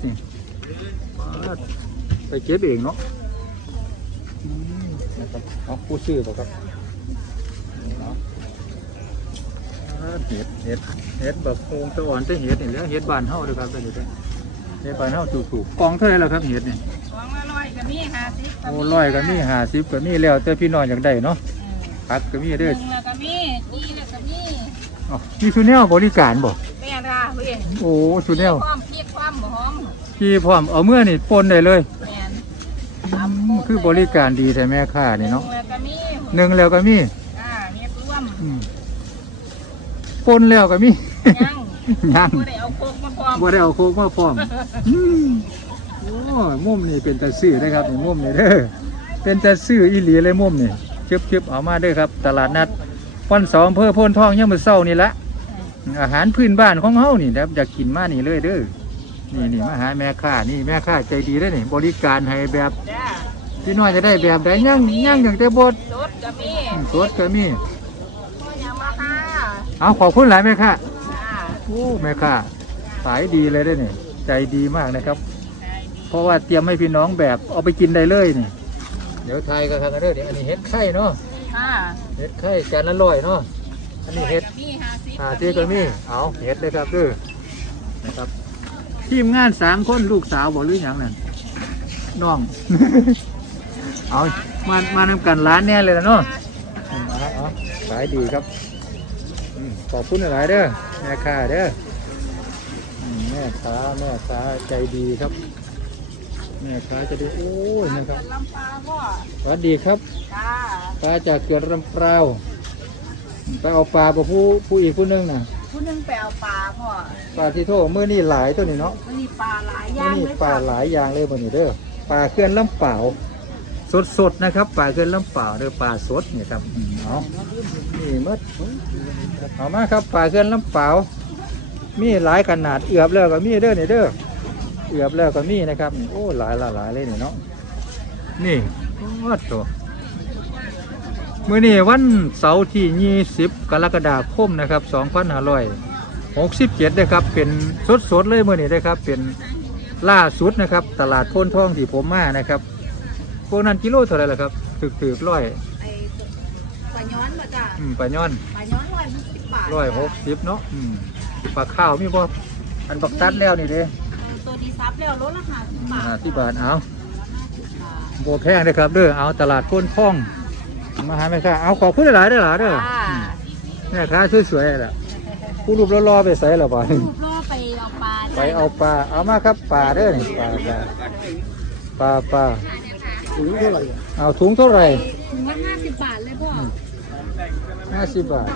ใจต่ำๆเฮ็ดนี่ปาดไปเก็บเองเนาะอืมนะครับเอาผู้ซื้อเปล่าครับเอาปาดเฮ็ดเฮ็ดเฮ็ดแบบโคงตะอ่อนตะเฮ็ดนี่แหล้วเฮ็ดบ้านเฮาเด้อครับเด้อเฮ็ดเฮ็ดบ้านเฮาถูกๆกองเท่าไหร่ล่ะครับเฮ็ดนี่สองละร้อยก็มีห้าสิบโอ้ร้อยก็มีห้าสิบก็มีแล้วแต่พี่น้องอยากได้เนาะผักก็มีหเด้อนึ่งแล้วก็มีจีแล้วก็มีอ๋อมีชูแนลบริการบ่แม่ราเว้ยโอ้ชูแนลความเพียรความห อมที่พร้อมเอาเมื่อนี่ปนได้เลยแม่นอืมคือบริการดีแต่แม่ค้านี่เนาะหนึ่งแล้วก็มีหนึ่งแล้วก็มีอ่าเฮ็ดร่วมอืมปนแล้วก็มี ยังยัง บ่ได้เอาโคกมาพร้อมบ่ได้เอาโคกมาพร้อมอืมโอ้ยมุมนี่เป็นตาซื้อนะครับนี่มุมนี่เด้อเป็นตาซื้ออีหลีเลยมุมนี่เก็บๆเอามาเด้อครับ ตลาดนัดวันเสองอำเภอโพนทองยามมื้อเช้านี่ละอาหารพื้นบ้านของเฮานี่นะครับอยากกินมานี่เลยเด้อ นี่นี่มาหาแม่ค้านี่แม่ค้าใจดีเด้อนี่บริการให้แบบจ้าพี่น้อยจะได้แบบใดย่างย่างอย่างแต่บดสดก็มีสดก็มีพ่อยามาค่ะเอาขอบคุณหลายแม่ค้าจ้าโอ้แม่ค้าขายดีเลยเด้อนี่ใจดีมากนะครับเพราะว่าเตรียมให้พี่น้องแบบเอาไปกินได้เลยนี่ เดี๋ยวไทยก็ทางกันเด้อเดี๋ยวอันนี้เห็ดไข่เนาะค่ะเห็ดไข่จานละร้อยเนาะอันนี้เห็ดก็มีห้าสิบหาเจ๊ก็มีเอาเห็ดเลยครับเด้อนะครับ ทีมงานสามคนลูกสาวบอกหรืออย่างนั่นน้อง เอามามานำกันร้านแน่เลยนะเนาะอืมเอาเอาขายดีครับอืมขอบคุณหลายเด้อแม่ค้าเด้ออืมแม่ค้าแม่ค้าใจดีครับ แม่ค้าจะดีโอ้ยนะครับลำปางพ่อสวัสดีครับจ้าปลาจากเขื่อนลำเปล่าวไปเอาปลาไปผู้ผู้อีกผู้หนึงน่ะ ผู้หนึงไปเอาปลาพ่อปลาที่โทษมื่อนี่หลายตัวนี่เนาะมันมีปลาหลายอมื่อย่างนี่เลยปลาหลายอย่างเลยบนนี้เด้อปลาเขื่อนลำเปล่าวสดสดๆนะครับปลาเขื่อนลำเปล่าวเด้อปลาสดนี่ครับอืมเอานี่หมดเอามาครับปลาเขื่อนลำเปล่าวมีหลายขนาดเอือบแล้วก็มีเด้อนี่เด้อเอือบแล้วก็มีนะครับนี่โอ้หลายหลายหลายเลยนี่เนาะนี่โอ้ตัว มื่อนี้วันเสาร์ที่ 20 กรกฎาคมนะครับ2567นะครับ เป็นสดๆเลยมื่อนี้นะครับ เป็นล่าสุดนะครับ ตลาดโพนทองที่ผมมานะครับโกนันกิโลเท่าไหรล่ะครับถึกถึกร้อยไอ้ปลาย้อนบ่จ้าอืมปลาย้อนปลาย้อนร้อยหกสิบบาทร้อยหกสิบเนาะอืมปลาข้าวมีบ่อันบักตัดแล้วนี่เด้ตัวดีซับแล้วลดราคาสิบบาทห้าสิบบาทเอาโบแพงนะครับเด้อเอาตลาดโพนทอง มาหาแม่ค้าเอาขอบคุณหลายๆเด้อหลายเด้อจ้าอืมแม่ค้าสวยๆแหละผู้รูปรอๆไปใส่ละบ่รูปล่อไปเอาปลาไปเอาปลาเอามาครับปลาเด้อนี่ปลาปลาปลาปลาถุงเท่าไหร่เอาถุงเท่าไหร่ถึงว่าห้าสิบบาทเลยพ่อห้าสิบบาท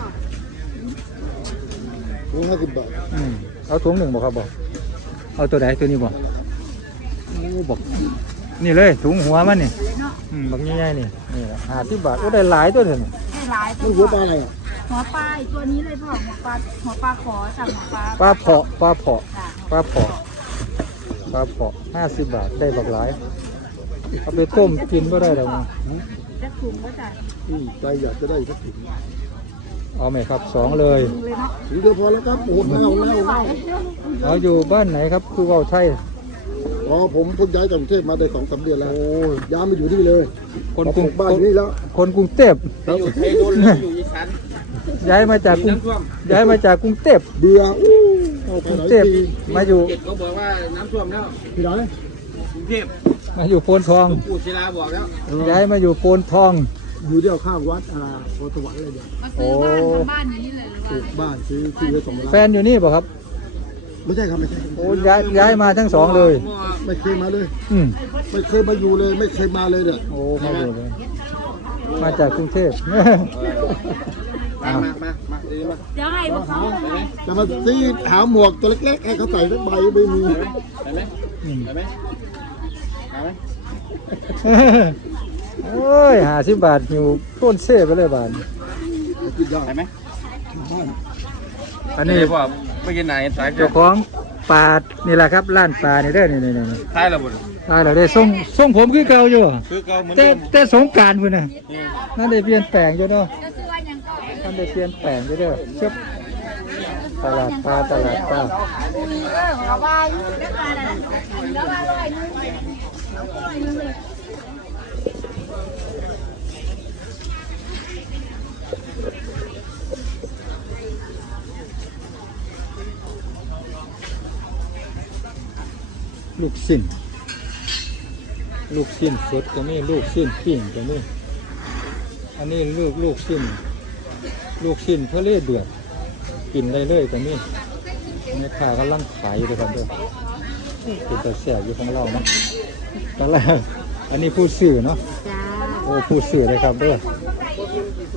ถุงห้าสิบบาทอืมเอาถุงหนึ่งบอกครับบอกเอาตัวไหนตัวนี้บอกโอ้บอก นี่เลยถุงหัวมันนี่อืมบักใหญ่ๆนี่นี่ละห้าสิบบาทโอ้ได้หลายตัวเถอะนี่ให้หลายมันหัวปลาอะไรอะหัวปลาอีกตัวนี้เลยพ่อหัวปลาหัวปลาขอจากหัวปลาปลาเพาะปลาเพาะจ้ะปลาเพาะปลาเพาะห้าสิบบาทได้บักหลายเอาไปต้มกินก็ได้แล้วมั้งจะถุงก็จะอืมใจอยากจะได้สักถุงเอาไหมครับสองเลยถุงเลยเนาะถุงเดียวพอแล้วครับโอ้โหเน่าเน่าเน่า เอาอยู่บ้านไหนครับคือเว่าไทย อ๋อผมเพิ่งย้ายจากกรุงเทพมาได้สองสามเดือนแล้วโอ้ยย้ายมาอยู่นี่เลยคนมากรุงปลูบ้านอยู่นี่แล้ว คนกรุงเทพอยู่ไทยโดนแล้วอยู่อีสานย้ายมาจากกรุงน้ำท่วมย้ายมาจากกรุงเทพเบื่ออู้เอากไปรุงหลายเทพปีมาอยู่เจ็ดเขาบอกว่าน้ำท่วมแล้วที่ไหนกรุงเทพมาอยู่โพนทองปู่ศิลาบอกแล้วเออย้ายมาอยู่โพนทองอยู่เดียวข้างวัดอ่าโพธิ์สวรรค์เลยเดียวมาซื้อบ้านทำบ้านอย่างนี้เลยปลูกบ้านซื้อที่ไว้สองแฟล้านนอยู่นี่ป่ะครับ ไม่ใช่ครับไม่ใช่ครับโอ้ย้ายย้ายมาทั้งสองเลย ไม่เคยมาเลย อืมไม่เคยมาอยู่เลยไม่เคยมาเลยเนี่ยโอ้มาอยู่เลยมาจากกรุงเทพมามามามาเดี๋ยวมาเดี๋ยวให้พวกเขาไปไหมจะมาซีหาหมวกตัวเล็กๆให้เขาใส่สักใบไม่มีไปไหมอืมไปไหมไปไหมโอ้ยหาสิบบาทอยู่ต้นเซ่ไปเลยบาทกินได้ไปไหมอันนี้พ่อ ไม่กินไหนสายเกิเจ้าของปลานี่แหละครับร้านปลานี่เด้อนี่นี่นี่นี่ท้ายระบบตายแล้วได้ส่งส่งผมคือเก่าอยู่คือเก่าเหมือนแต่เดิมแต่สงกรารพุ่นน่ะอืมนั่นได้เปลี่ยนแปลงอยู่เนาะจะซื้อวันยังก็ท่านได้เปลี่ยนแปลงอยู่เด้อเชิบจะตลาดปลาตลาดปลาอุ้ยเออหัวปลาอยู่ได้ปลาน่ะแล้วปลาลอยนึงเอาลอยนึงเลย ลูกสิ้น ลูกสิ้นสดก็มีลูกสิ้นปิ้งก็มีอันนี้ลูกลูกสิ้น ลูกสิ้นทะเลเดือดกินได้เลยก็มีแม่ค้ากำลังขายอยู่เลยครับเด้วยเป็นตะแสบอยู่ข้างล่างนะตอนแรกอันนี้ผู้ซื้อเนาะจ้าโอ้ผู้ซื้อเลยครับเด้วย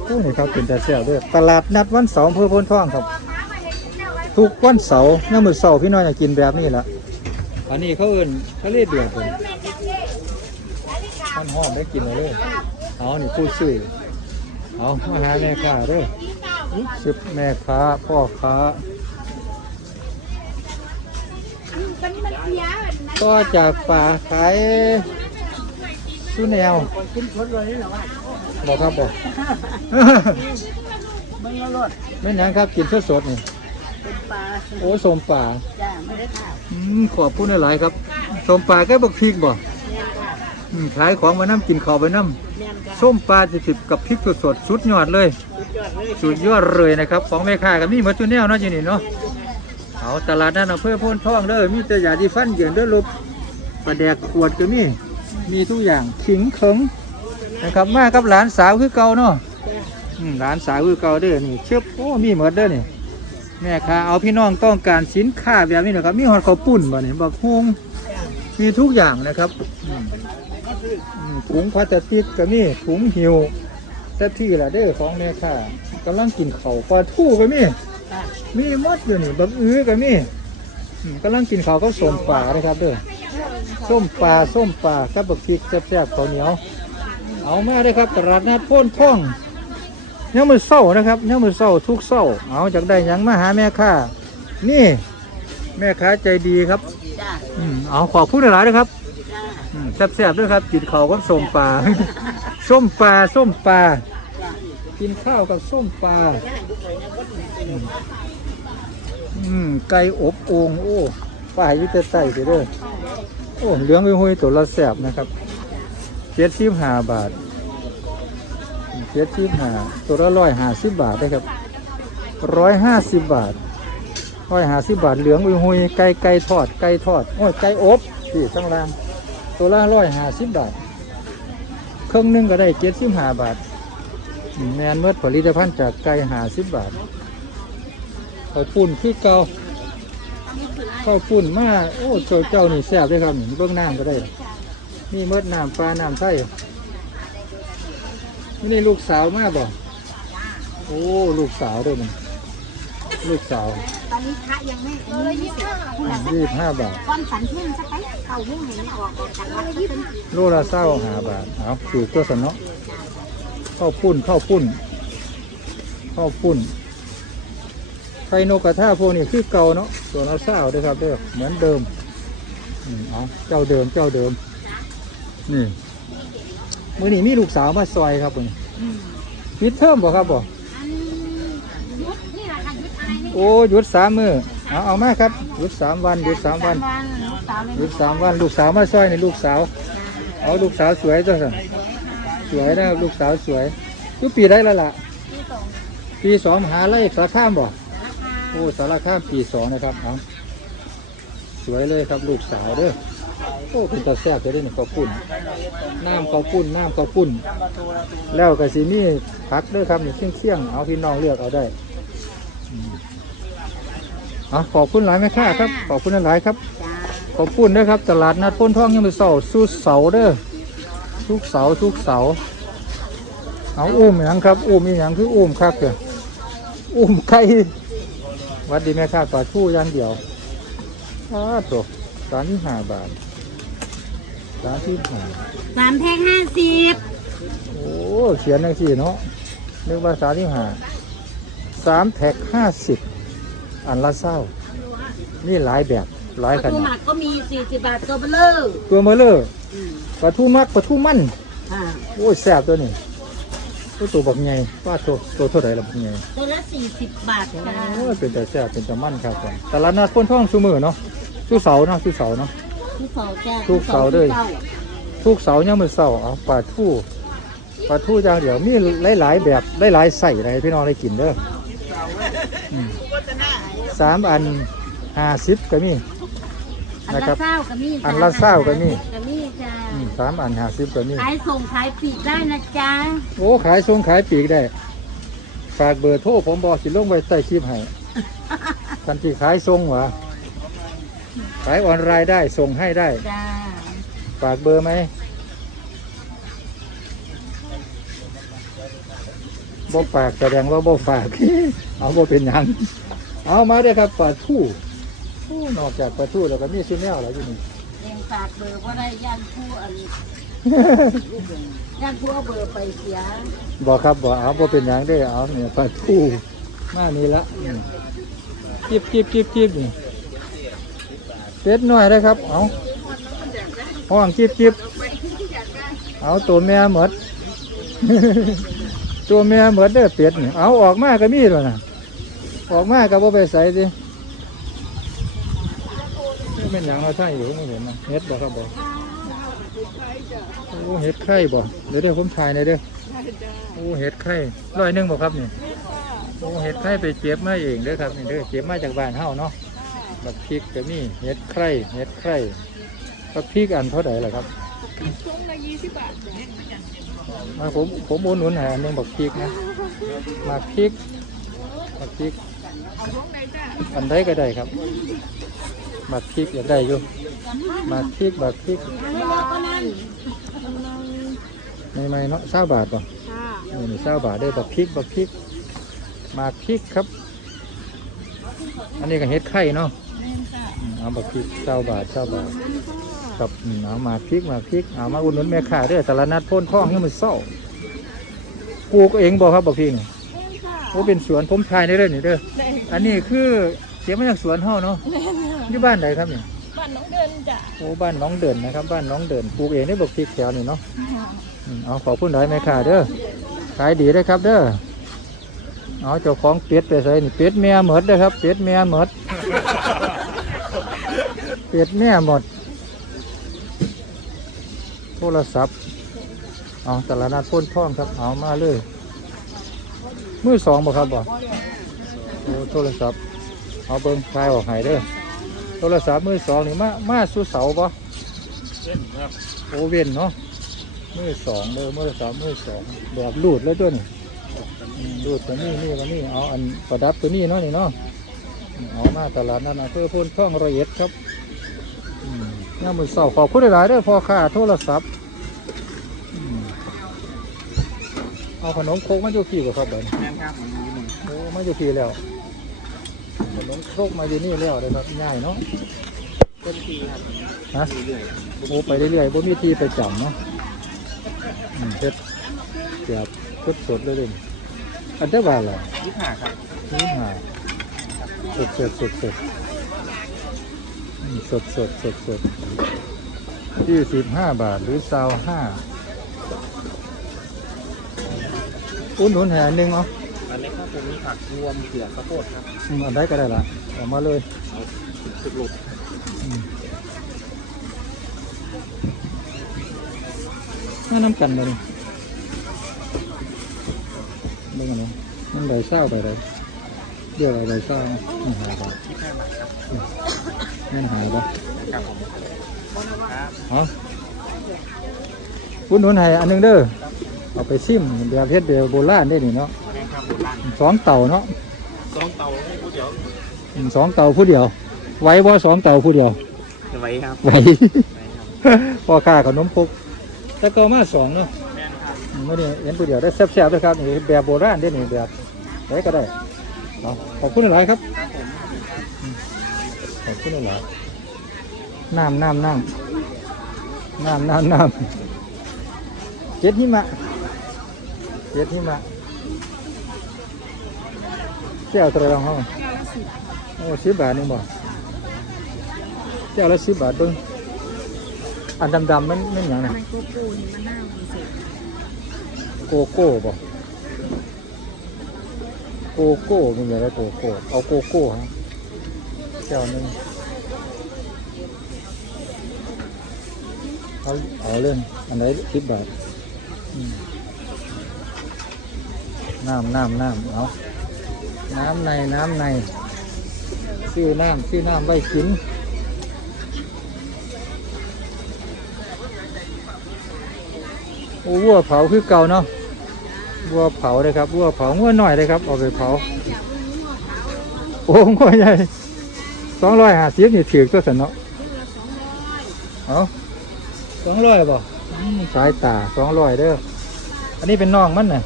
โอ้นี่ครับเป็นตะแสบเด้วยตลาดนัดวันเสาร์อำเพื่อพ้นท่องครับ ทุกวันเสาร์เนี่ยมือเสาร์พี่น้อยอยากกินแบบนี้ละ อันนี้เขาเอิ้นทะเลเดือดผมมันหอมได้กินเอาเลย เอานี่ผู้ซื้อ เอามาหาแม่ค้าเด้อสิบแม่ค้าพ่อค้าตอนนี้มันเสียก็จากป่าขายสุแนวบอกครับบอกมึงเอารถไม่นานครับกินสดๆนี่เป็น ปลาโอ้สมป่าจ้าไม่ได้ข่าวอืมขอบคุณหลายๆครับสมป่าแก้บักพริกบ่เมียนค่ะอืมขายของมาน้ำกินข้าวไปน้ำเมียนค่ะส้มปลาจะติดกับพริกสดๆสุดยอดเลย สุดยอดเลยสุดยอดเลยนะครับของแม่ค้ากับนี่มาจุแนวเนาะอยู่นี่เนาะ เอาตลาดนั่นเอาเพื่อพ่นท่องเด้อมีแต่ยาดีฟันเหยินเด้อลูกปลาแดกขวดก็มีมีทุกอย่างขิงเขิงนะครับมากับหลานสาวคือเก่าเนาะอืมหลานสาวคือเก่าเด้อนี่เชือบโอ้มีหมดเด้อนี่ แม่ค้าเอาพี่น้องต้องการสินค้าแบบนี้นะครับ มีหอดข้าวปุ้นบ่เนี่ยบักฮวงมีทุกอย่างนะครับถุงพลาสติกก็มีถุงหิวแต่ที่ละเด้อของแม่ค้ากำลังกินเขาปลาทูก็มีมีมดอยู่นี่บักอื้อก็มีอืมกำลังกินเขาวก็ส้มปลานะครับเด้อส้มปลาส้มปลากับบักพริกแซ่บๆข้าวเหนียว เอามาเลยครับตลาดนัดพ่นท่อง เนี่ยมือเศร้านะครับเนี่ยมือเศร้าทุกเศร้าเอาจากได้ยังมาหาแม่ค้านี่ แม่ค้าใจดีครับอืมเอาขอบคุณหลายๆนะครับแซ่บๆด้วยครับกินข้าวกับส้มปลาส้มปลาส้มปลากินข้าวกับส้มปลาอืมไก่อบโอ่งโอ้ฝ่ายวิตาไตไปเด้อโอ้เหลืองหุยตัวละแสบนะครับเจ็ดสิบห้าบาท เจ็ดสิบห้าตัวละร้อยห้าสิบบาทได้ครับร้อยห้าสิบบาทร้อยห้าสิบบาทเหลืองหุยไก่ไก่ทอดไก่ทอดโอ้ยไก่อบที่ข้างล่างตัวละร้อยห้าสิบบาทเครื่องหนึงก็ได้เจ็ดสิบห้าบาทแมนเมื่อผลิตภัณฑ์จากไก่หาสิบบาทข้าวปุ้นคือเกาข้าวปุ้นมาโอ้เจ้าเจ้านี่แซ่บเลยครับเบื้องน้ำก็ได้นี่เมื่อน้ำปลาน้ำไส้ นี่นี่ลูกสาวมาบ่โอ้ ลูกสาวด้วยมันลูกสาวตอนนี้พระยังไม่เออยี่สิบคุณละยี่สิบห้าบาทก้อนสันเพ่งสักไปเข้าเพ่งเห็นออกออกจากวัดที่เป็นโลละเศร้าหาบาทเอาสูตรตัวสนเนาะข้าวปุ้นข้าวปุ้นข้าวปุ้นไข่นกกระทาพวกนี้คือเก่าเนาะตัวละเศร้าเด้วยครับเด้อเหมือนเดิมอืมเอาเจ้าเดิมเจ้าเดิมนี่ มื่อนี้มีลูกสาวมาซอยครับผมปิดเทอมบ่ครับบ่อันยุดนี่แหละค่ะยุดอะไรนี่โอ้หยุดสามมือเอาเอามาครับหยุดสามวันหยุดสามวันลูกสาวเลยหยุดสามวัน ลูกสาวมาซอยนี่ลูกสาว เอาลูกสาวสวยจ้ะสิสวยนะครับลูกสาวสวยทุกปีได้แล้วล่ะ ที่สองปีสองมหาไล่สารข้ามบ่ราคาโอ้สารข้ามปีสองนะครับเอาสวยเลยครับลูกสาวเด้อ โอ้เป็นตาแซ่บจะได้หนึ่งข้าวปุ้น น้ำข้าวปุ้น น้ำข้าวปุ้น แล้วก็สิมีผักเด้อครับนี่เสี่ยงเสี่ยงๆ เอาพี่น้องเลือกเอาได้อืมเอะขอบคุณหลายแม่ค้าครับ ขอบคุณหลายครับ จ้าขอบคุณนะครับตลาดนัดพ้นท่องยังมือเสาร์สุดเสาร์เด้อทุกเสาร์ทุกเสาร์เอาอุ้มอหย่างครับ อุ้มอหย่างคืออุ้มคักเด้ออุ้มไก่หวัดดีแม่ค้าปลาทูอย่างเดียวอ้าตัวสามที่ห้าบาท สามที่ห้าสามแพ็คห้าสิบโอ้เขียนจังสี่เนาะนึกว่าสามที่ห้าสามแท็กห้าสิบอันละเศร้า นี่หลายแบบหลายขตัวหนามัดกก็มีสี่สิบบาทตัวเบลอตัวเมอเลอร์ปลาทูมักปลาทูมันอ่าโอ้ยแซ่บตัวนี้ตัวตัวบักใหญ่ว่าตัวตัวเท่าไหร่ละบักใหญ่ตัวละสี่สิบบาทค่ะโอ้ยเป็นแต่แซ่บเป็นแต่มั่นครับผมแต่ละนัดพ้นท่องชูมือเนาะชูเสาเนาะชูเสาเนาะ ทุกเสาจ้าทุกเสาเลย ทุกเสาร์เนี่ยามมือเสาเอาปลาทู่ปลาทู่จางเดี๋ยวมีหลายๆแบบหลายๆใส่อะไรพี่น้องได้กินเด้ออืมสามอันห้าสิบก็มีอันนะละครับเศร้าก็มีอันละเศร้าก็มีก็มีจ้าอืมสามอันห้าสิบก็มีขายส่งขายปลีกได้นะจ๊ะโอ้ขายทรงขายปีกได้ ฝากเบอร์โทรผมบอกสิลงไว้ใต้คลิปให้ทันที่ขายทรงหวะ ขายออนไลน์ได้ส่งให้ได้ จ้าฝากเบอร์ไหมบ่ฝากแสดงว่าบ่ฝาก เอาบ่เป็นหยัง เอามาเด้อครับปลาทู่โอ้นอกจากปลาทู่แล้วก็มีซุแนวอะไรอยู่นี่ เองฝากเบอร์ว่าได้ย่านผู้อันย่านผู้เอาเบอร์ไปเสียบอกครับบอกเอาบ่เป็นหยังได้อเอาเนี่ยปลาทู่มานี่ละนี่จิบจิบจิบจิบนี่ เป็ดหน่อยนะครับ เอาห้องจิบจิบเอาตัวแม่หมด ตัวแม่หมดเด้อเป็ดนี่เอาออกมาก็มีแล้วนะออกมาก็บ่ไปใส่สินี่เป็นหยังเราใช่อยู่ไม่เห็นนะเฮ็ดบ่ครับบ่โอ้เฮ็ดไข่บ่เดี๋ยวเดี๋ยวผมถ่ายหน่อยเด้อโอ้เห็ดไข่ร้อยหนึ่งบ่ครับนี่โอ้เห็ดไข่ไปเก็บมาเองเด้อครับนี่เด้อเก็บมาจากบ้านเฮาเนาะ บักพริกก็มีเห็ดไข่เห็ดไข่บักพริกอันเท่าไหร่ล่ะครับช่วงละยี่สิบบาทมาผมผมโอนหนุนหาอันหนึงบักพริกนะมาพริกบักพริกอันใดก็ได้ครับบักพริกอยากได้อยู่มาพริกบักพริกไม่เยอะก็นั่นใหม่ๆเนาะเศร้าบาทป่ะนี่นี่เศร้าบาทได้บักพริกบักพริกมาพริกครับ อันนี้ก็เฮ็ดไข่เนาะ เอาบักพริกเศร้าบาทเศร้าบาทกับอืมเอาหมากพริกหมากพริกเอามาอุดหนุนแม่ค้าเด้อตลาดนัดโพ่นข้องให้มันเศร้าปลูกเองบ่ครับบักพริกนี่โอ้เป็นสวนผมทายได้เลยนี่เด้ออันนี้คือเสียมาจากสวนเฮาเนาะอยู่บ้านใดครับนี่บ้านน้องเดินจ้ะโอ้บ้านน้องเดินนะครับ บ้านน้องเดินปลูกเองได้บักพริกแถวนี่เนาะอืมเอาขอบคุณหลายแม่ค้าเด้อขายดีได้อครับเด้อเอาเจ้าของเป็ดไปใส่นี่เป็ดแม่หมดเด้อครับเป็ดแม่หมด เป็ดแม่หมด โทรศัพท์ เอาตลาดนัดพ้นท่องครับ เอามาเลย มือสองบ่ครับบ่โอ้โทรศัพท์ เอาเบิ้งทายออกให้เด้อ โทรศัพท์มือสองนี่มา มาสู่เสาบ่โอเว่นเนาะ มือสองเด้อมือสามมือสองแบบรูดแล้วด้วยนี่อืมรูดตัวนี้นี่ตัวนี้เอาอันประดับตัวนี้เนาะนี่เนาะอืมเอามาตลาดนั่นนะเพื่อพ่นท่องระเอียดครับอืม ย่ามมือเสาขอบคุณหลายๆเด้อพอค่าโทรศัพท์อืมเอาขนมโคกมาอยู่พี่บ่ครับเบิร์นแม่นครับผมมีหนึ่งโอ้มาอยู่พี่แล้วขนมโคกมาอยู่นี่แล้วเลยครับง่ายเนาะเป็นปีครับฮะเรื่อยโอ้ไปเรื่อยๆบ่มีที่ไปจำเนาะอืมเฮ็ดแบบสดๆเลยเด้นี่อันเจ้าบาทล่ะๆยี่สิบห้าครับนี่หาสดสดสดสดอืม สดสดสดสดยี่สิบห้าบาทหรือซาวห้าอุ่นหนุนแห่หนึ่งเนาะอันนี้ครับผมมีผักรวมเผือกข้าวโพดครับอืมอันใดก็ได้ละเอามาเลยเอาสิบลูกอืมน่าน้ำกันเลยเบิ่งอันนี้มันใบเศร้าไปเลยเรียกอะไรใบเศร้านะมันหายไปยี่สิบห้าบาทครับ นั่นหายไปครับผมครับเอาคุณหนุนให้อันหนึงเด้อเอาไปซิมแบบเฮ็ดแบบโบราณได้นี่เนาะแม่ครับโบราณสองเต่าเนาะสองเตาให้ผู้เดียวอืมสองเต่าผู้เดียวไหว้บ่สองเต่าผู้เดียวจะไว้ครับไหวไว้ครับพ่อค้าขนมปุกแต่ก็มาสองเนาะแม่นครับอืมมื่อนี้เห็นผู้เดียวได้แซ่บๆด้วยครับนี่แบบโบราณได้นี่แบบไหนก็ได้เอาขอบคุณหลายครับอืม ขอบคุณหลายน้ำน้ำน้ำน้ำน้ำน้ำเจ็ดหิมะเจ็ดหิมะแก้วตะรองห้องโอ้สิบบาทนึงบ่แก้วละสิบบาทเบิ้งอันดำๆมันมันอย่างไงมันกูปูนี่มันน่าโกโก้บ่โกโก้มีอะไรโกโก้เอาโกโก้ฮะแก้วหนึง เอาเอาเรื่องอันไหนคิดแบบน้ำน้ำน้ำเอาน้ำในน้ำในซื้อน้ำซื้อน้ำไว้กินโอ้วัวเผาคือเก่าเนาะวัวเผาเลยครับวัวเผางัวหน่อยเลยครับเอาไปเผาโอ้งัวใหญ่สองร้อยห้าสิบนี่ถือก็สนเนาะเอา สองร้อยบ่อืมสายตาสองร้อยเด้อ อันนี้เป็นน่องมันน่ะ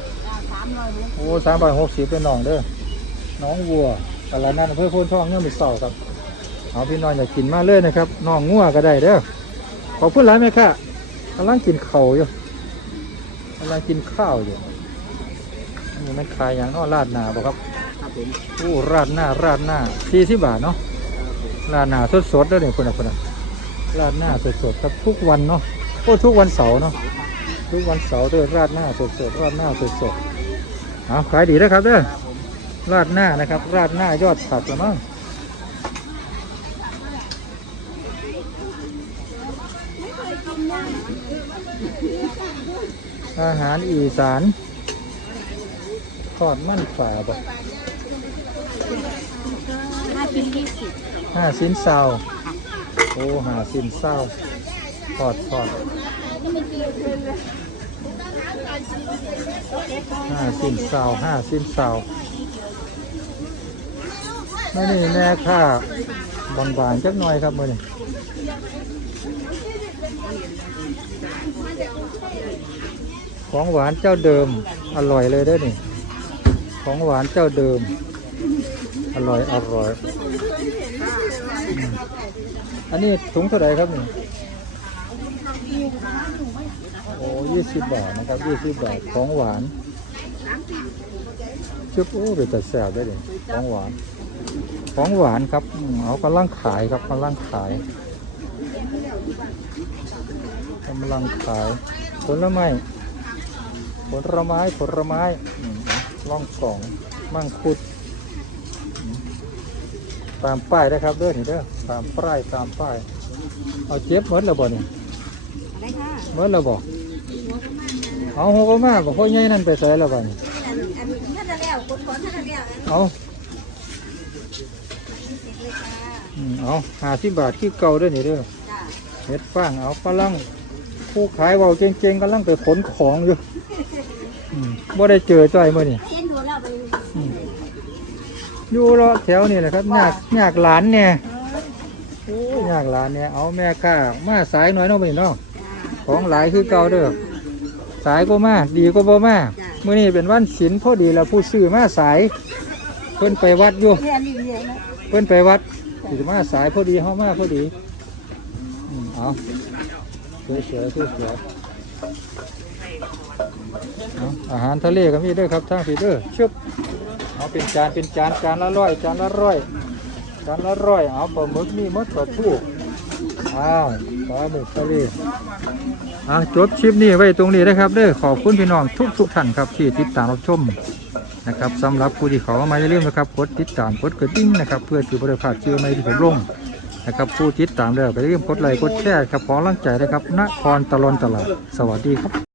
สามร้อยโอ้สามร้อยหกสิบเป็นน่องเด้อ น้องวัวตลาดนัดอำเพื่อโพนทองเงื่อมีเสาครับ เอาพี่น้องอยากกินมาเลยนะครับน่องงัวก็ได้เด้อ ขอบคุณหลายไหมค่ะกำลังกินเข่าวอยู่กำลังกินข้าวอยู่นี่มันขายอย่างเนอราดหนาบอกครับครับผม โอ้ราดหน้าราดหน้าสี่สิบบาทเนาะราดหน้าสดสดๆแล้วเนี่ยคนละคนละ ราดหน้าสดสดๆครับทุกวันเนาะโอ้ทุกวันเสาร์เนาะทุกวันเสาร์ด้อราดหน้าสดสดๆราดหน้าสดสดๆเอาขายดีนะครับเด้อราดหน้านะครับ ราดหน้ายอดผักละมั้งอาหารอีสานทอดมันฝาบ่ห้าชิ้นยี่สิบห้าสินเศร้า โอ้หาสินเศร้าทอดทอดห้าสินเศร้าห้าสินเศร้าไม่นี่แม่ค่าบางๆจักหน่อยครับมื่อนี้ของหวานเจ้าเดิมอร่อยเลยด้อนี่ ของหวานเจ้าเดิม อร่อยอร่อย อันนี้ถุงเท่าไหร่ครับนี่โอ้ยี่สิบบาทนะครับยี่สิบบาทของหวานชุบโอ้เป็นแต่แสบได้เลยของหวาน ของหวานครับเอากำลังขายครับกำลังขายกำลังขายผลไม้ผลไม้ผลไม้ล่องกล่องมั่งคุด ตามป้ายนะครับเด้อนี่เด้อตามป้ายตามป้ายเอาเจ็บหมดแล้วบ่นี่อะไรค่ะหมดแล้วบ่เอาหัวก็มาบ่พ่อใหญ่นั่นไปใส่แล้วบ่นี่อันเอาเอาหาสิบบาทคือเก่าเด้อนี่เด้อเฮ็ดฟางเอาฝรั่งผู้ขายเว้าเก่งๆกำลังไปขนของอยู่อืมบ่ได้เจอจ้อยมื้อนี่ เห็นดูแล้วไป อืม อยู่รอแถวนี่แหละครับยากยากหลานเนี่ยโอ้ยยากหลานเนี่ยเอาแม่ค้ามาสายหน่อยเนาะมื้อนี้เนาะของหลายคือเก่าเด้อสายก็มาดีก็บ่มาเมื่อนี้เป็นวันศิลพอดีแล้วผู้ซื้อมาสาย เพิ่นไปวัดอยู่เรียนดีเลยนะเพิ่นไปวัดสิมาสายพอดีเฮามาพอดีอืมเอาสวยๆสวยๆเอาอาหารทะเลก็มีเด้อครับทางพี่เด้อชึบ เอาเป็นจานเป็นจานจานละร้อยจานละร้อยจานละร้อยเอาปลาหมึกมีหมดปลาทูอ้าวปลาหมึกทะเลอะจบคลิปนี้ไว้ตรงนี้นะครับเด้อขอบคุณพี่น้องทุกทุกท่านครับที่ติดตามรับชมนะครับสำหรับผู้ที่เขามาอย่าลืมนะครับกดติดตามกดกระดิ่งนะครับ เพื่อที่บริพลาดเชื่อไม่ที่ผมลงนะครับผู้ติดตามแล้วก็อย่าลืมกดไลค์กดแชร์ครับขอร่างใจนะครับนครตะลอนตลาดสวัสดีครับ